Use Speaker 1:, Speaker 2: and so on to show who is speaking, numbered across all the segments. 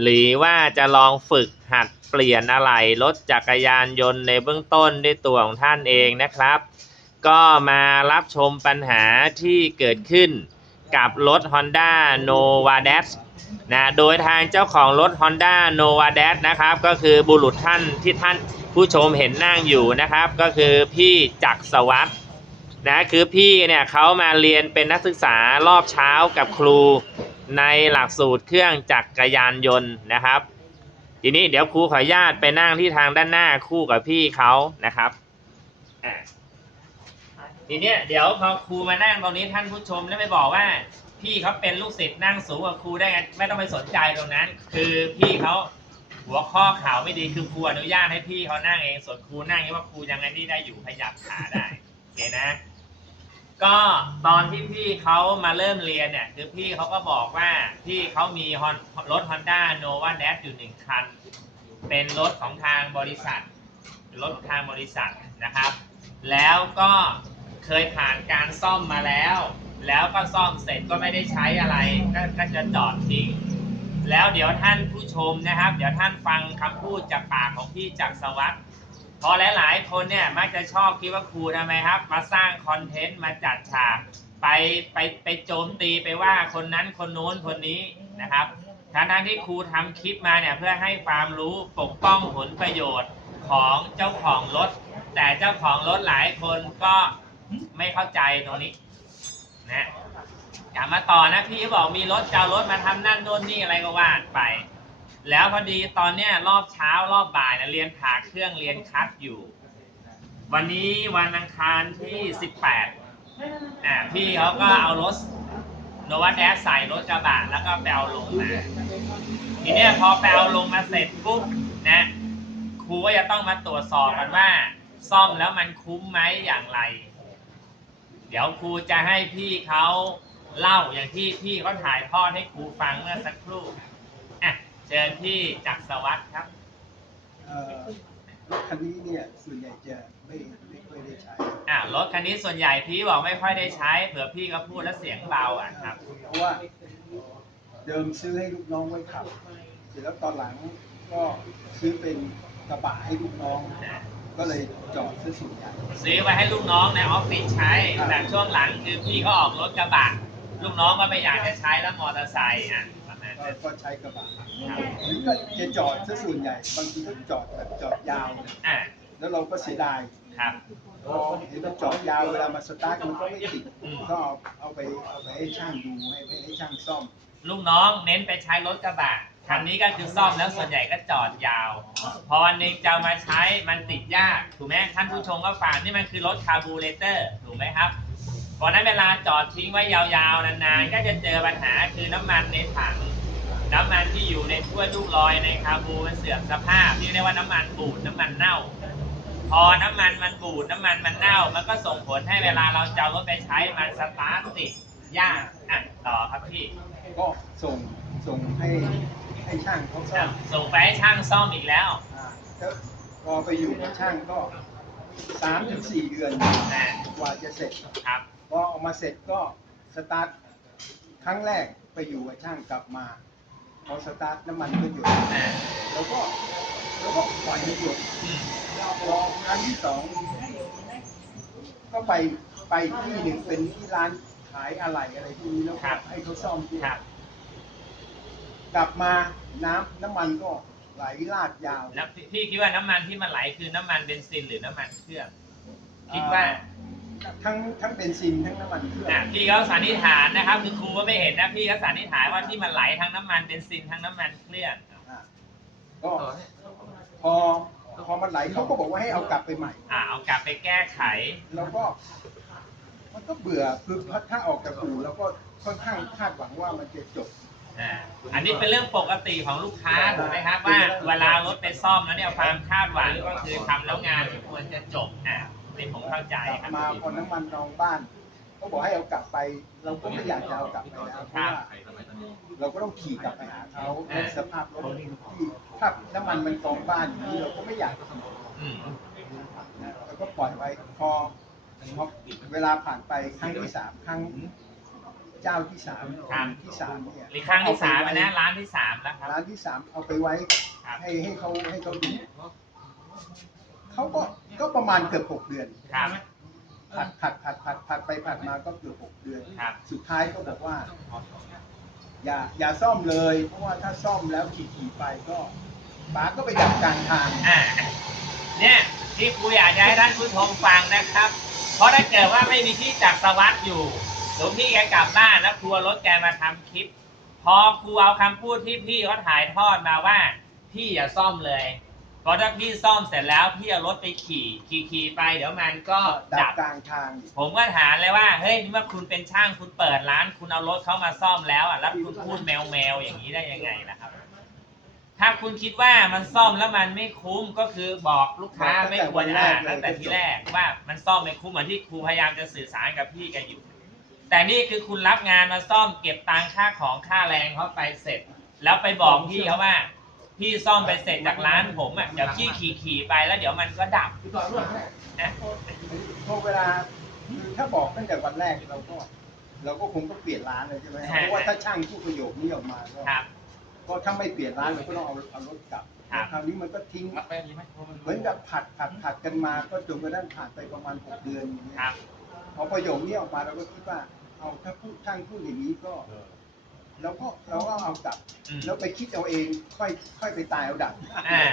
Speaker 1: หรือว่าจะลองฝึกหัดเปลี่ยนอะไหล่รถจักรยานยนต์ในเบื้องต้นด้วยตัวของท่านเองนะครับ ก็มารับชมปัญหาที่เกิดขึ้นกับรถ Honda Nova d a s นะโดยทางเจ้าของรถ Honda Nova d a s นะครับ ก็คือบุรุษท่านที่ท่านผู้ชมเห็นนั่งอยู่นะครับ ก็คือพี่จักรสวัสด์นะคือพี่เนี่ยเขามาเรียนเป็นนักศึกษารอบเช้ากับครู ในหลักสูตรเครื่องจักรยานยนต์นะครับ ทีนี้เดี๋ยวครูขออนุญาตไปนั่งที่ทางด้านหน้าคู่กับพี่เขานะครับทีเนี้ยเดี๋ยวพอครูมานั่งตรงนี้ท่านผู้ชมแล้วไม่บอกว่า พี่เขาเป็นลูกศิษย์นั่งสูงกว่าครูได้ไงไม่ต้องไปสนใจตรงนั้น คือพี่เขาหัวข้อเข่าไม่ดีคือครูอนุญาตให้พี่เขานั่งเองส่วนครูนั่งอย่างนี้ว่าครูยังไงนี่ได้อยู่ขยับขาได้โอเคนะ ก็ตอนที่พี่เขามาเริ่มเรียนเนี่ยคือพี่เขาก็บอกว่าพี่เขามี Hon- รถ Honda Nova Dash อยู่หนึ่งคัน เป็นรถของทางบริษัทรถของทางบริษัทนะครับ แล้วก็เคยผ่านการซ่อมมาแล้ว แล้วก็ซ่อมเสร็จก็ไม่ได้ใช้อะไรก็ก็จะจอดทิ้ง แล้วเดี๋ยวท่านผู้ชมนะครับ เดี๋ยวท่านฟังคำพูดจากปากของพี่จักรสวัสด์เพอหลายๆ คนเนี่ยมักจะชอบคิดว่าครูทำไมครับ มาสร้างคอนเทนต์มาจัดฉากไปไปไปโจมตีไปว่าคนนั้นคนโน้นคนนี้นะครับทั้งทที่ครูทำคลิปมาเนี่ยเพื่อให้ความรู้ปกป้องผลประโยชน์ของเจ้าของรถ แต่เจ้าของรถหลายคนก็ไม่เข้าใจตรงนี้นะกลับมาต่อนะพี่บอกมีรถจะเอารถมาทำนั่นโน่นนี่อะไรก็ว่าไป แล้วพอดีตอนเนี้ยรอบเช้ารอบบ่ายนะเรียนผ่าเครื่องเรียนคัดอยู่ วันนี้วันอังคารที่ 18อ่าพี่เขาก็เอารถโนวัตแดสใส่รถกระบะแล้วก็ไปเอาลงมาทีเนี้ยพอไปเอาลงมาเสร็จปุ๊บนะครูก็จะต้องมาตรวจสอบกันว่า ซ่อมแล้วมันคุ้มไหมอย่างไร เดี๋ยวครูจะให้พี่เขาเล่าอย่างที่พี่เขาถ่ายทอดให้ครูฟังเมื่อสักครู่อะเชิญพี่จักรสวัสดิ์ครับ
Speaker 2: รถคันนี้เนี่ยส่วนใหญ่จะไม่ไม่ค่อยได้ใช้
Speaker 1: อ่ารถคันนี้ส่วนใหญ่พี่บอกไม่ค่อยได้ใช้เผื่อพี่ก็พูดแล้วเสียงเบาอะครับ
Speaker 2: เพราะว่าเดิมซื้อให้ลูกน้องไว้ขับ เสร็จแล้วตอนหลังก็ซื้อเป็นกระบะให้ลูกน้อง ก็เลยจอดซื้อส่วนใหญ่
Speaker 1: ซื้อไว้ให้ลูกน้องในออฟฟิศใช้
Speaker 2: ครับ
Speaker 1: แต่ช่วงหลังคือพี่ก็ออกรถกระบะลูกน้องก็ไม่อยากจะใช้แล้วมอเตอร์ไซค์อะประมาณ
Speaker 2: ก็
Speaker 1: นั้น
Speaker 2: ก็ใช้กระบะ
Speaker 1: ครับ
Speaker 2: หรือก็จะจอดซื้อส่วนใหญ่ บางทีก็จอดแบบจอดยาว
Speaker 1: อะ
Speaker 2: แล้วเราก็เสียดาย
Speaker 1: ครับ
Speaker 2: พอเห็นมันจอดยาวเวลามาสตาร์ทมันก็ไม่ติด
Speaker 1: อืม
Speaker 2: ก็เอาเอาไปเอาไปให้ช่างดูให้ไปให้ช่างซ่อม
Speaker 1: ลูกน้องเน้นไปใช้รถกระบะคันนี้ก็คือซ่อมแล้วส่วนใหญ่ก็จอดยาว พอวันหนึงจะเอามาใช้มันติดยากถูกไหมท่านผู้ชมก็ฟังนี่มันคือรถคาร์บูเรเตอร์ถูกไหมครับเพราะฉะนั้นเวลาจอดทิ้งไว้ยาวๆนานๆก็จะเจอปัญหาคือน้ำมันในถัง น้ำมันที่อยู่ในถ้วยลูกลอยในคาร์บูมันเสื่อมสภาพที่เรียกว่าน้ำมันบูดน้ำมันเน่า พอน้ำมันมันบูดน้ำมันมันเน่า มันก็ส่งผลให้เวลาเราจะเอารถไปใช้มันสตาร์ทติดยากอะต่อครับพี่
Speaker 2: ก็ส่งส่งให้ให้ช่างเขาซ่อม
Speaker 1: ส่งไปให้ช่างซ่อมอีกแล้ว
Speaker 2: อ่าแล้วพอไปอยู่กับช่างก็สามถึงสี่เดือน
Speaker 1: นะ
Speaker 2: กว่าจะเสร็จ
Speaker 1: ครับ
Speaker 2: พอออกมาเสร็จก็สตาร์ทครั้งแรกไปอยู่กับช่างกลับมาพ อสตาร์ทน้ำมันก็หยุด
Speaker 1: นะ
Speaker 2: แล้วก็แล้วก็ปล่อยให้หยุด
Speaker 1: อืม
Speaker 2: พอครั้งที่สองก็ไปไปที่หนึ่งเป็นที่ร้านขายอะไหล่อะไรพวกนี้แล้วก็ให้เขาซ่อมที่
Speaker 1: ครับ
Speaker 2: กลับมาน้ำน้ำมันก็ไหลลาดยาว
Speaker 1: แล้วพี่พี่คิดว่าน้ำมันที่มันไหลคือน้ำมันเบนซินหรือน้ำมันเครื่อง คิดว่า
Speaker 2: ทั้งทั้งเบนซินทั้งน้ำมันเครื่อง
Speaker 1: อะพี่เขาสันนิษฐานนะครับคือครูก็ไม่เห็นนะพี่เขาสันนิษฐานว่าที่มันไหลทั้งน้ำมันเบนซินทั้งน้ำมันเครื่อง
Speaker 2: อะก็พอพอมันไหลเขาก็บอกว่าให้เอากลับไปใหม่
Speaker 1: อ่าเอากลับไปแก้ไข
Speaker 2: แล้วก็ มันก็เบื่อคือถ้าออกจากอู่แล้วก็ค่อนข้างคาดหวังว่ามันจะจบ
Speaker 1: อ่าอันนี้เป็นเรื่องปกติของลูกค้าถูกไหมครับว่าเวลารถไปซ่อมแล้วเนี่ยความคาดหวังก็คือทำแล้วงานควรจะจบอ่า นี่ผมเข้าใจ
Speaker 2: กลับ
Speaker 1: ครับ
Speaker 2: มาพอน้ำมันนองบ้านเขาบอกให้เอากลับไป เราก็ไม่อยากจะเอากลับไปแล้วเพราะว่าเราก็ต้องขี่กลับไปหาเขาในสภาพรถที่ถ้าน้ำมันมันกองบ้านอย่างนี้เราก็ไม่อยากจะทำ
Speaker 1: อืม
Speaker 2: นะแล้วก็ปล่อยไว้พอพอเวลาผ่านไปครั้งที่สามครั้งเจ้าที่สามที่สามเนี่ย
Speaker 1: หรือครั้งที่สามอะนะร้านที่สามแล้วครับ
Speaker 2: ร้านที่สามเอาไปไว้
Speaker 1: ครับ
Speaker 2: ให้ให้เขาให้เขาดู เขาก็ก็ประมาณเกือบหกเดือน
Speaker 1: ครับ
Speaker 2: ผัดผัดผัดผัดผัดไปผัดมาก็เกือบหกเดือน
Speaker 1: ครับ
Speaker 2: สุดท้ายก็บอกว่า อย่าอย่าซ่อมเลย เพราะว่าถ้าซ่อมแล้วขี่ขี่ไปก็ป๋าก็ไปดับกลางทาง
Speaker 1: อ่าเนี่ยที่ครูอยากจะให้ท่านผู้ชมฟังนะครับ เพราะถ้าเกิดว่าไม่มีที่จักรสวัสดอยู่หลวงพี่แกกลับบ้านแล้วครูเอารถแกมาทำคลิป พอครูเอาคำพูดที่พี่เขาถ่ายทอดมาว่า พี่อย่าซ่อมเลยเพราะถ้าพี่ซ่อมเสร็จแล้วพี่เอารถไปขี่ขี่ขี่ไป เดี๋ยวมันก็
Speaker 2: ดั
Speaker 1: ดั
Speaker 2: บบกลางทาง
Speaker 1: ผมก็ถามเลยว่าเฮ้ยนี่ว่าคุณเป็นช่างคุณเปิดร้าน คุณเอารถเขามาซ่อมแล้วอะแล้วคุณพูดแมวแมวๆอย่างนี้ได้ยังไงล่ะครับ ถ้าคุณคิดว่ามันซ่อมแล้วมันไม่คุ้มก็คือบอกลูกค้าไม่ควรอ่านตั้งแต่ทีแรกว่ามันซ่อมไม่คุ้มเหมือนที่ครูพยายามจะสื่อสารกับพี่แกอยู่ แต่นี่คือคุณรับงานมาซ่อมเก็บตังค่าของค่าแรงเขาไปเสร็จ แล้วไปบอกพี่เขาว่า พี่ซ่อมไปเสร็จจากร้านผมอะเดี๋ยวพี่ขี่ขี่ๆไปแล้วเดี๋ยวมันก็ดับนะ
Speaker 2: พอเวลาคือถ้าบอกตั้งแต่วันแรกเราก็ เราก็คงต้องเปลี่ยนร้านเลยใช่ไหมเพราะว่าถ้าช่างพูดประโยคนี้ออกมาก็
Speaker 1: ครับ
Speaker 2: ก็ถ้าไม่เปลี่ยนร้านเราก็ต้องเอาเอารถกลับ
Speaker 1: ครับ
Speaker 2: คราวนี้มันก็ทิ้งเหมือนกับผัดผัดผัดกันมาก็จนกระทั่งผ่านไปประมาณหกเดือนอย่างเงี้ย
Speaker 1: ครับ
Speaker 2: พอประโยคนี้ออกมาเราก็คิดว่าเอาถ้าพูดช่างพูดอย่างนี้ก็ เราก็เราก็เอากลับ
Speaker 1: อืม
Speaker 2: แล้วไปคิดเอาเองค่อยค่อยไปตายเอาดับ
Speaker 1: อ่า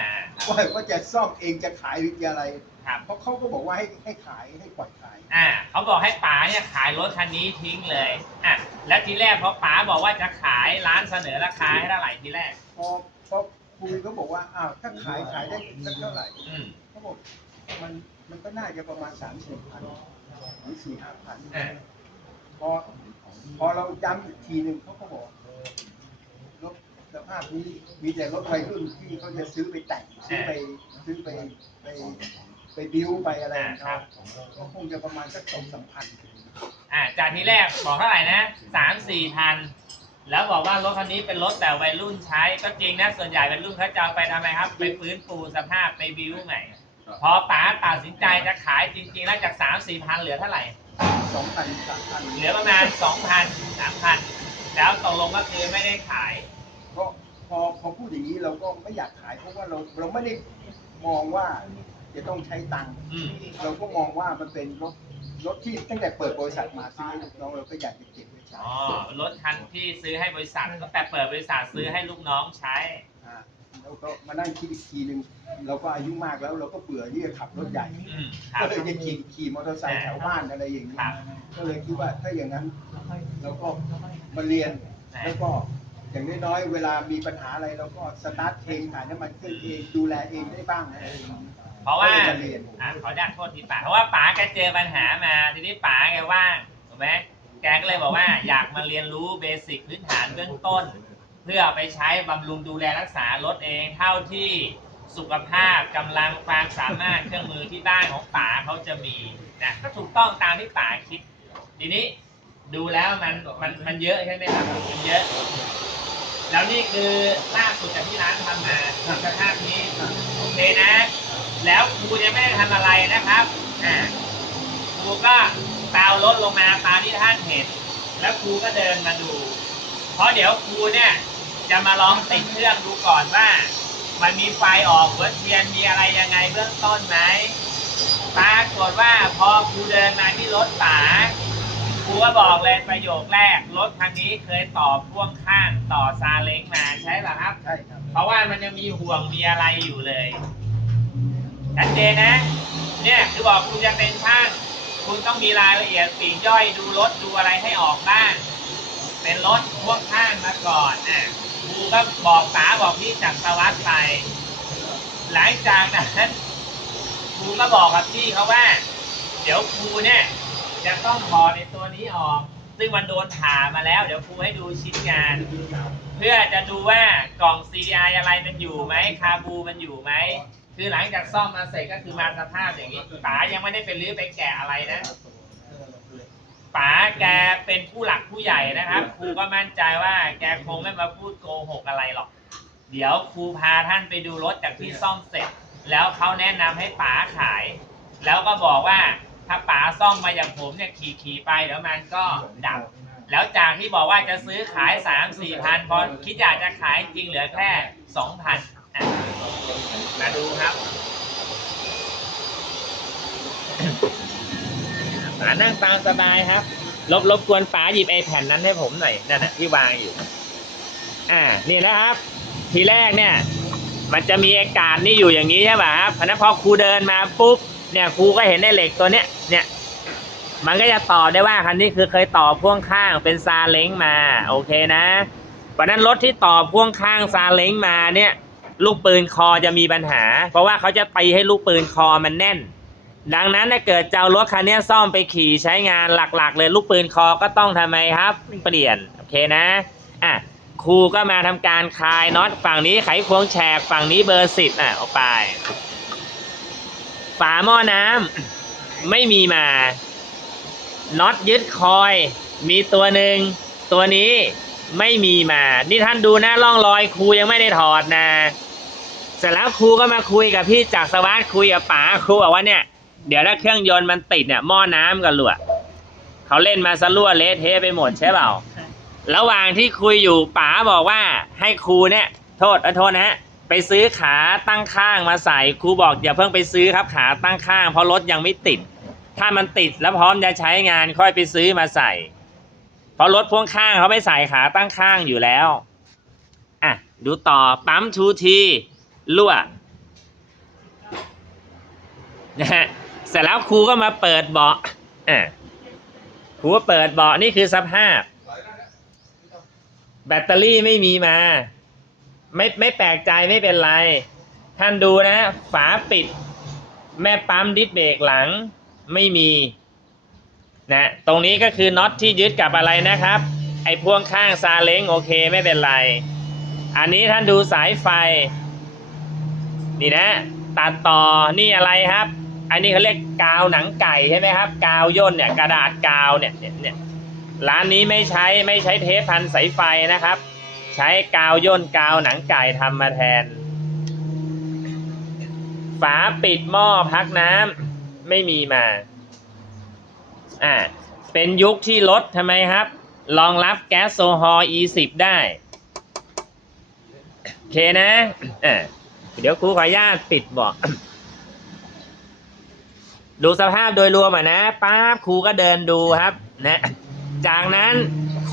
Speaker 2: ว่าว่าจะซ่อมเองจะขายหรือจะอะไร
Speaker 1: ครับ
Speaker 2: เพราะเขาก็บอกว่าให้ให้ขายให้ปล่อยขาย
Speaker 1: อ่าเขาบอกให้ป๋าเนี่ยขายรถคันนี้ทิ้งเลยอะแล้วทีแรกพอป๋าบอกว่าจะขายร้านเสนอราคาให้เท่าไหร่ทีแรก
Speaker 2: พอพอคุยเขาบอกว่าอ้าวถ้าขายขายได้สักเท่าไหร่
Speaker 1: อืม
Speaker 2: เขาบอกมันมันก็น่าจะประมาณสามสี่พันหรือสี่ห้าพัน
Speaker 1: อ่า
Speaker 2: พอ พอเราย้ำอีกทีหนึ่งเขาก็บอกรถสภาพนี้มีแต่รถวัยรุ่นที่เขาจะซื้อไปแต่งซื้อไปซื้อไปไปไปบิ้วไปอะไรของเขาก็คงจะประมาณสักสองสามพัน
Speaker 1: อ่าจากทีแรกบอกเท่าไหร่นะสามสี่พันแล้วบอกว่ารถคันนี้เป็นรถแต่วัยรุ่นใช้ ก็จริงนะส่วนใหญ่วัยรุ่นเขาจะเอาไปทำไมครับ ไปฟื้นฟูสภาพไปบิ้วใหม่พอป๋าตัดสินใจจะขายจริง ๆ แล้วจากสามสี่พันเหลือเท่าไหร่
Speaker 2: สองพันสามพัน
Speaker 1: เหลือประมาณสองพันสามพันแล้วตกลงก็คือไม่ได้ขาย
Speaker 2: ก็พอพอพูดอย่างนี้เราก็ไม่อยากขายเพราะว่าเราเราไม่ได้มองว่าจะต้องใช้ตังค์
Speaker 1: อืม
Speaker 2: เราก็มองว่ามันเป็นรถรถที่ตั้งแต่เปิดบริษัทมาซื้อให้ลูกน้องเราก็อยากจะเก็บไว้ใช้
Speaker 1: อ๋อรถคันที่ซื้อให้บริษัทก็แต่เปิดบริษัทซื้อให้ลูกน้องใช้
Speaker 2: อ่า แล้วก็มานั่งคิดอีกทีหนึ่งเราก็อายุมากแล้วเราก็เบื่อที่จะขับรถใหญ่
Speaker 1: อืมครั
Speaker 2: ก็
Speaker 1: บ
Speaker 2: เลยจะขี่ขี่มอเตอร์ไซค์แถวบ้านอะไรอย่างนี้
Speaker 1: ครับ
Speaker 2: ก็เลยคิดว่าถ้าอย่างนั้นเราก็มาเรียนแล้วก็อย่างน้อยๆเวลามีปัญหาอะไรเราก็สตาร์ทเองขายน้ำมันเครื่องเองดูแลเองได้บ้างอะไรอย่างนี้
Speaker 1: เพราะว่า
Speaker 2: ก็เลยมาเรียน
Speaker 1: อะขออนุญาตโทษทีป๋าเพราะว่าป๋าแกเจอปัญหามา ทีนี้ป๋าแกว่างถูกไหมแกก็เลยบอกว่าอยากมาเรียนรู้เบสิกพื้นฐานเบื้องต้นเพื่อไปใช้บำรุงดูแลรักษารถเองเท่าที่สุขภาพกำลังความสามารถเครื่องมือที่บ้านของป๋าเขาจะมีนะก็ถูกต้องตามที่ป๋าคิด ทีนี้ดูแล้วมันมันมันเยอะใช่ไหมครับมันเยอะ แล้วนี่คือล่าสุดจากที่ร้านทำมาสภาพนี้โอเคนะ แล้วครูยังไม่ได้ทำอะไรนะครับอ่าครูก็เตารถลงมาตามที่ท่านเห็น แล้วครูก็เดินมาดู เพราะเดี๋ยวครูเนี่ย จะมาลองติดเครื่องดูก่อนว่า มันมีไฟออกหัวเทียนมีอะไรยังไงเบื้องต้นไหมปรากฏว่าพอครูเดินมาที่รถป๋าครูก็บอกเลยประโยคแรกรถคันนี้เคยต่อพ่วงข้างต่อซาเล้งมาใช่ป่ะครับ
Speaker 2: ใช่ครับ
Speaker 1: เพราะว่ามันยังมีห่วงมีอะไรอยู่เลยชัดเจนนะ เนี่ยคือบอกคุณจะเป็นช่าง คุณต้องมีรายละเอียดปลีกย่อยดูรถดูอะไรให้ออกบ้าง เป็นรถพ่วงข้างมาก่อนอะครู ก็บอกป๋าบอกพี่จักรวัตรไป หลังจากนั้นครูก็บอกกับพี่เขาว่า เดี๋ยวครูเนี่ย จะต้องถอดในตัวนี้ออก ซึ่งมันโดนผ่ามาแล้ว เดี๋ยวครูให้ดูชิ้นงาน เพื่อจะดูว่ากล่อง CDI อะไรมันอยู่ไหมคาบูมันอยู่ไหมคือหลังจากซ่อมมาเสร็จก็คือมาสภาพอย่างนี้ป๋ายังไม่ได้ไปรื้อไปแกะอะไรนะ ป๋าแกเป็นผู้หลักผู้ใหญ่นะครับ ครูก็มั่นใจว่าแกคงไม่มาพูดโกหกอะไรหรอก เดี๋ยวครูพาท่านไปดูรถจากที่ซ่อมเสร็จ แล้วเขาแนะนำให้ป๋าขาย แล้วก็บอกว่าถ้าป๋าซ่อมมาอย่างผมเนี่ยขี่ขี่ๆไปเดี๋ยวมันก็ดับ แล้วจากที่บอกว่าจะซื้อขายสามสี่พันพอคิดอยากจะขายจริงเหลือแค่สองพันมาดูครับ ป๋านั่งตามสบายครับ รบรบกวนป๋าหยิบไอแผ่นนั้นให้ผมหน่อยนั่นนะที่วางอยู่ อ่า นี่นะครับ ทีแรกเนี่ย มันจะมีไอการดนี่อยู่อย่างนี้ใช่ป่ะครับเพราะนั้นพอครูเดินมาปุ๊บ เนี่ยครูก็เห็นไอ้เหล็กตัวเนี้ย เนี่ย มันก็จะต่อได้ว่าคันนี้คือเคยต่อพ่วงข้างเป็นซาเล้งมา โอเคนะเพราะฉะนั้นรถที่ต่อพ่วงข้างซาเล้งมาเนี่ย ลูกปืนคอจะมีปัญหา เพราะว่าเขาจะตีให้ลูกปืนคอมันแน่น ดังนั้นถ้าเกิดจะเอารถคันนี้ซ่อมไปขี่ใช้งานหลักๆ เลยลูกปืนคอก็ต้องทำไมครับ เปลี่ยน โอเคนะอะครูก็มาทำการคลายน็อตฝั่งนี้ไขควงแฉกฝั่งนี้เบอร์สิบอะเอาไป ฝาหม้อน้ำไม่มีมาน็อตยึดคอย มีตัวหนึ่งตัวนี้ไม่มีมา นี่ท่านดูนะร่องรอยครูยังไม่ได้ถอดนะ เสร็จแล้วครูก็มาคุยกับพี่จากสวัสดคุยกับป๋าครูบอกว่าเนี่ย เดี๋ยวถ้าเครื่องยนต์มันติดเนี่ยหม้อน้ำกับรั่วเขาเล่นมาซะรั่วเละเทะไปหมดใช่เปล่าระหว่างที่คุยอยู่ป๋าบอกว่าให้ครูเนี่ย โทษเออโทษนะฮะไปซื้อขาตั้งข้างมาใส่ครูบอกอย่าเพิ่งไปซื้อครับขาตั้งข้าง เพราะรถยังไม่ติด ถ้ามันติดแล้วพร้อมจะใช้งานค่อยไปซื้อมาใส่ เพราะรถพ่วงข้างเขาไม่ใส่ขาตั้งข้างอยู่แล้วอะดูต่อปั๊มทูทีรั่วนะฮะ เสร็จแล้วครูก็มาเปิดเบาะอะครูก็เปิดเบาะนี่คือสภาพ แบตเตอรี่ไม่มีมา ไม่ไม่แปลกใจไม่เป็นไร ท่านดูนะ ฝาปิด แม่ปั๊มดิสเบรกหลังไม่มีนะตรงนี้ก็คือน็อตที่ยึดกับอะไรนะครับ ไอ้พ่วงข้างซาเล้งโอเคไม่เป็นไร อันนี้ท่านดูสายไฟ นี่นะ ตัดต่อนี่อะไรครับ อันนี้เขาเรียกกาวหนังไก่ใช่ไหมครับ กาวย่นเนี่ยกระดาษกาวเนี่ยเนี่ยร้านนี้ไม่ใช้ไม่ใช้เทปพันสายไฟนะครับ ใช้กาวย่นกาวหนังไก่ทำมาแทน ฝาปิดหม้อพักน้ำไม่มีมาอ่าเป็นยุคที่รถทำไมครับ รองรับแก๊สโซฮอล์ E10 ได้โอเคนะอ่าเดี๋ยวครูขออนุญาตปิดบอก ดูสภาพโดยรวมอะนะป้าครูก็เดินดูครับนะจากนั้น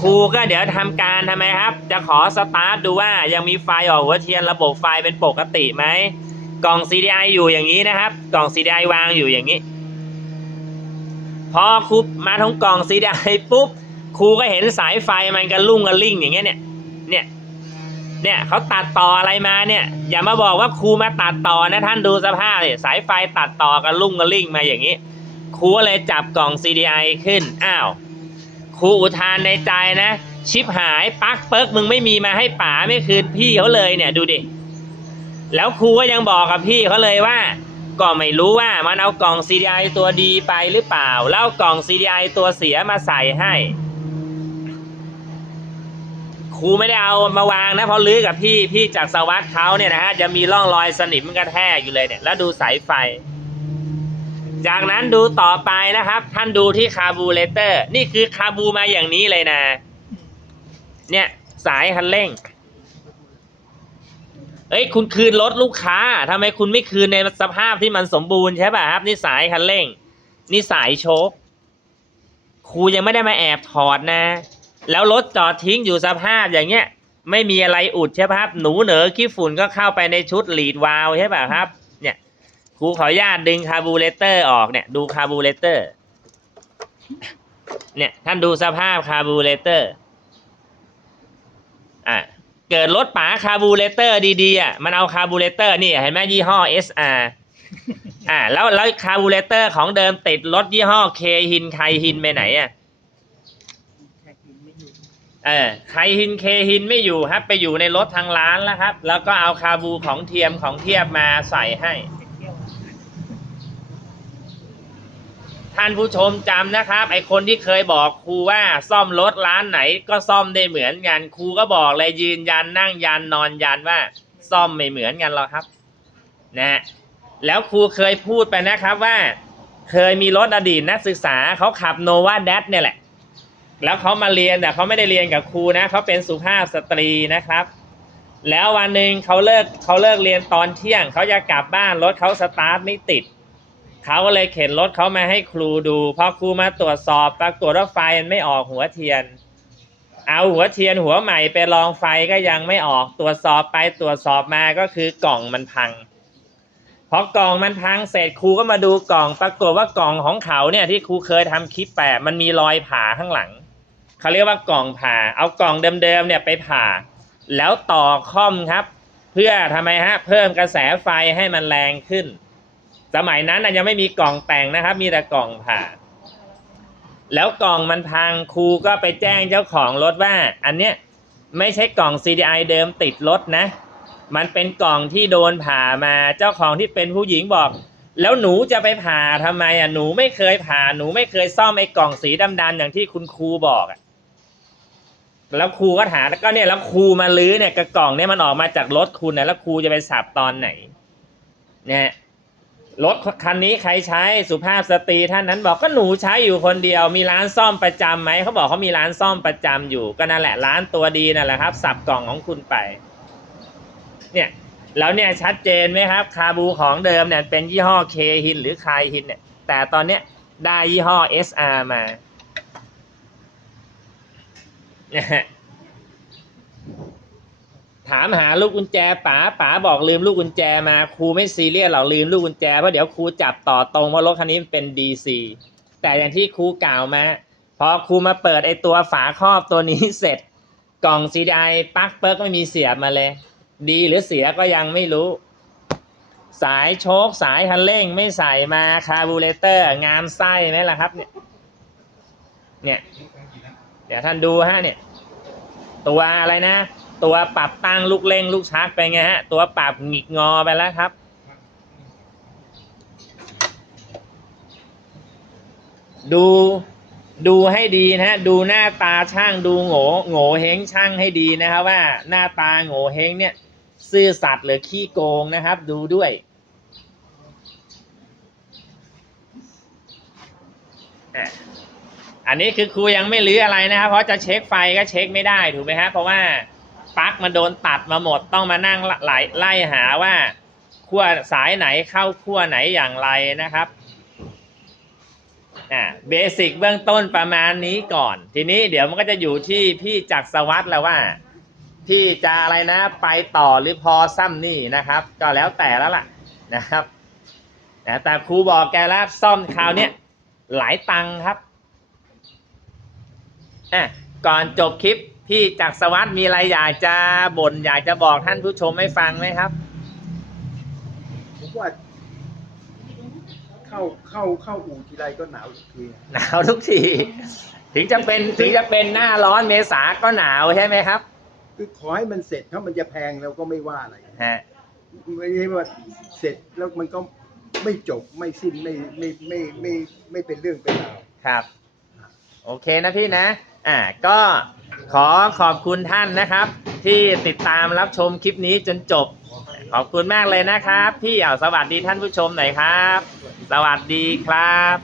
Speaker 1: ครูก็เดี๋ยวทำการทำไมครับ จะขอสตาร์ทดูว่ายังมีไฟออกหัวเทียนระบบไฟเป็นปกติไหมกล่อง CDI อยู่อย่างนี้นะครับ กล่อง CDI วางอยู่อย่างนี้ พอครูมาทั้งกล่อง CDI ปุ๊บครูก็เห็นสายไฟมันกระลุ่งกระลิ่งอย่างเงี้ยเนี่ยเนี่ย เนี่ยเขาตัดต่ออะไรมาเนี่ย อย่ามาบอกว่าครูมาตัดต่อนะท่านดูสภาพเลยสายไฟตัดต่อกระลุ่งกระลิ่งมาอย่างนี้ ครูเลยจับกล่อง CDI ขึ้น อ้าว ครูอุทานในใจนะ ชิปหายปักเปิกมึงไม่มีมาให้ป๋าไม่คืนพี่เขาเลยเนี่ยดูดิ แล้วครูก็ยังบอกกับพี่เขาเลยว่า ก็ไม่รู้ว่ามันเอากล่อง CDI ตัวดีไปหรือเปล่า แล้วเอากล่อง CDI ตัวเสียมาใส่ให้ รูไม่ได้เอามาวางนะเพราะลื้อกับพี่พี่จากสวัสดเขาเนี่ยนะฮะจะมีร่องรอยสนิมกระแทกอยู่เลยเนี่ยแล้วดูสายไฟ จากนั้นดูต่อไปนะครับ ท่านดูที่คาบูเลเตอร์ นี่คือคาบูมาอย่างนี้เลยนะ เนี่ยสายคันเร่งเอ้ยคุณคืนรถลูกค้าทำไมคุณไม่คืนในสภาพที่มันสมบูรณ์ใช่ป่ะครับนี่สายคันเร่ง นี่สายโชคครูยังไม่ได้มาแอบถอดนะ แล้วรถจอดทิ้งอยู่สภาพอย่างเงี้ย ไม่มีอะไรอุดใช่ป่ะครับ หนูเหนอขี้ฝุ่นก็เข้าไปในชุดลีดวาลวใช่ป่ะครับ เนี่ยครูขออนุญาตดึงคาร์บูเรเตอร์ออกเนี่ยดูคาร์บูเรเตอร์เนี่ยท่านดูสภาพคาร์บูเรเตอร์อะเกิดรถป๋าคาร์บูเรเตอร์ดีๆอะมันเอาคาร์บูเรเตอร์นี่เห็นไหมยี่ห้อ SR อ่าแล้วแล้วคาร์บูเรเตอร์ของเดิมติดรถยี่ห้อเคฮินไคฮินไปไหนอะ เออใครหินเคหินไม่อยู่ครับ ไปอยู่ในรถทางร้านแล้วครับ แล้วก็เอาคาบูของเทียมของเทียบมาใส่ให้ ท่านผู้ชมจำนะครับ ไอคนที่เคยบอกครูว่าซ่อมรถร้านไหนก็ซ่อมได้เหมือนกันครูก็บอกเลยยืนยันนั่งยันนอนยันว่า ซ่อมไม่เหมือนกันหรอกครับนะแล้วครูเคยพูดไปนะครับว่า เคยมีรถอดีตนักศึกษาเขาขับโนวา d ดเนี่ยแหละ แล้วเขามาเรียนแต่เขาไม่ได้เรียนกับครูนะเขาเป็นสุภาพสตรีนะครับ แล้ววันหนึ่งเขาเลิกเขาเลิกเรียนตอนเที่ยงเขาจะกลับบ้านรถเขาสตาร์ทไม่ติดเขาก็เลยเข็นรถเขามาให้ครูดูพอครูมาตรวจสอบปรากฏว่าไฟมันไม่ออกหัวเทียน เอาหัวเทียนหัวใหม่ไปลองไฟก็ยังไม่ออกตรวจสอบไปตรวจสอบมาก็คือกล่องมันพังพอกล่องมันพังเสร็จครูก็มาดูกล่อง ปรากฏว่ากล่องของเขาเนี่ยที่ครูเคยทำคลิปแปะมันมีรอยผ่าข้างหลัง เขาเรียกว่ากล่องผ่า เอากล่องเดิมๆเนี่ยไปผ่า แล้วต่อคอมครับ เพื่อทำไมฮะเพิ่มกระแสไฟให้มันแรงขึ้น สมัยนั้นนะยังไม่มีกล่องแต่งนะครับ มีแต่กล่องผ่า แล้วกล่องมันพังครูก็ไปแจ้งเจ้าของรถว่า อันเนี้ยไม่ใช่กล่อง CDI เดิมติดรถนะ มันเป็นกล่องที่โดนผ่ามาเจ้าของที่เป็นผู้หญิงบอก แล้วหนูจะไปผ่าทำไมอะหนูไม่เคยผ่าหนูไม่เคยซ่อมไอ้กล่องสีดำๆอย่างที่คุณครูบอกอะ แล้วครูก็ถามแล้วก็เนี่ยแล้วครูมาลื้อเนี่ยกระกล่องเนี่ยมันออกมาจากรถคุณนะแล้วครูจะไปสับตอนไหนเนี่ยรถคันนี้ใครใช้สุภาพสตรีท่านนั้นบอกก็หนูใช้อยู่คนเดียว มีร้านซ่อมประจำไหมเขาบอกเขามีร้านซ่อมประจำอยู่ก็นั่นแหละร้านตัวดีนั่นแหละครับ สับกล่องของคุณไป เนี่ยแล้วเนี่ยชัดเจนไหมครับ คาบูของเดิมเนี่ยเป็นยี่ห้อเคฮินหรือคายฮินเนี่ยแต่ตอนเนี้ยได้ยี่ห้อ SR มา นี่ยฮะถามหาลูกกุญแจป๋าป๋าบอกลืมลูกกุญแจมาครูไม่ซีเรียสหรอกลืมลูกกุญแจเพราะเดี๋ยวครูจับต่อตรงว่ารถคันนี้มันเป็น DC แต่อย่างที่ครูกล่าวมาพอครูมาเปิดไอตัวฝาครอบตัวนี้เสร็จ กล่อง CDI ปลั๊กเปิร์กไม่มีเสียบมาเลย ดีหรือเสียก็ยังไม่รู้ สายโชคสายคันเร่งไม่ใส่มาคาร์บูเรเตอร์ งามไส้ไหมล่ะครับ เนี่ยเนี่ย ดี๋ยวท่านดูฮะเนี่ย ตัวอะไรนะ ตัวปรับตั้งลูกเร่งลูกชักไปไงฮะ ตัวปรับหงิกงอไปแล้วครับ ดูดูให้ดีนะฮะ ดูหน้าตาช่างดูโง่โง่เฮงช่างให้ดีนะครับว่าหน้าตาโง่เฮงเนี่ยซื่อสัตย์หรือขี้โกงนะครับ ดูด้วยอะ อันนี้คือครูยังไม่รื้ออะไรนะครับ เพราะจะเช็คไฟก็เช็คไม่ได้ถูกไหมฮะเพราะว่าปลั๊กมันโดนตัดมาหมดต้องมานั่งไล่ไล่หาว่าขั้วสายไหนเข้าขั้วไหนอย่างไรนะครับอ่าเบสิกเบื้องต้นประมาณนี้ก่อน ทีนี้เดี๋ยวมันก็จะอยู่ที่พี่จักรสวัสด์แล้วว่า พี่จะอะไรนะ ไปต่อหรือพอซ้ำนี่นะครับ ก็แล้วแต่แล้วล่ะนะครับนะแต่ครูบอกแกแล้วซ่อมคราวเนี้ยหลายตังค์ครับ อะก่อนจบคลิปพี่จักรสวัสดิ์มีอะไรอยากจะบ่นอยากจะบอกท่านผู้ชมให้ฟังไหมครับ
Speaker 2: ผมว่า เข้าเข้าเข้าอู่ทีไรก็หนาวทุกที
Speaker 1: หนาวทุกที ถึงจะเป็นถึงจะเป็นหน้าร้อนเมษาก็หนาวใช่ไหมครับ
Speaker 2: คือขอให้มันเสร็จถ้ามันจะแพงเราก็ไม่ว่าอะไร
Speaker 1: ฮะ
Speaker 2: ไม่ใช่ว่าเสร็จแล้วมันก็ไม่จบไม่สิ้นไม่ไม่ไม่ไม่ไม่เป็นเรื่องเป็นราว
Speaker 1: ครับ โอเคนะพี่นะ อ่าก็ขอขอบคุณท่านนะครับ ที่ติดตามรับชมคลิปนี้จนจบ ขอบคุณมากเลยนะครับ พี่เอาสวัสดีท่านผู้ชมหน่อยครับ สวัสดีครับ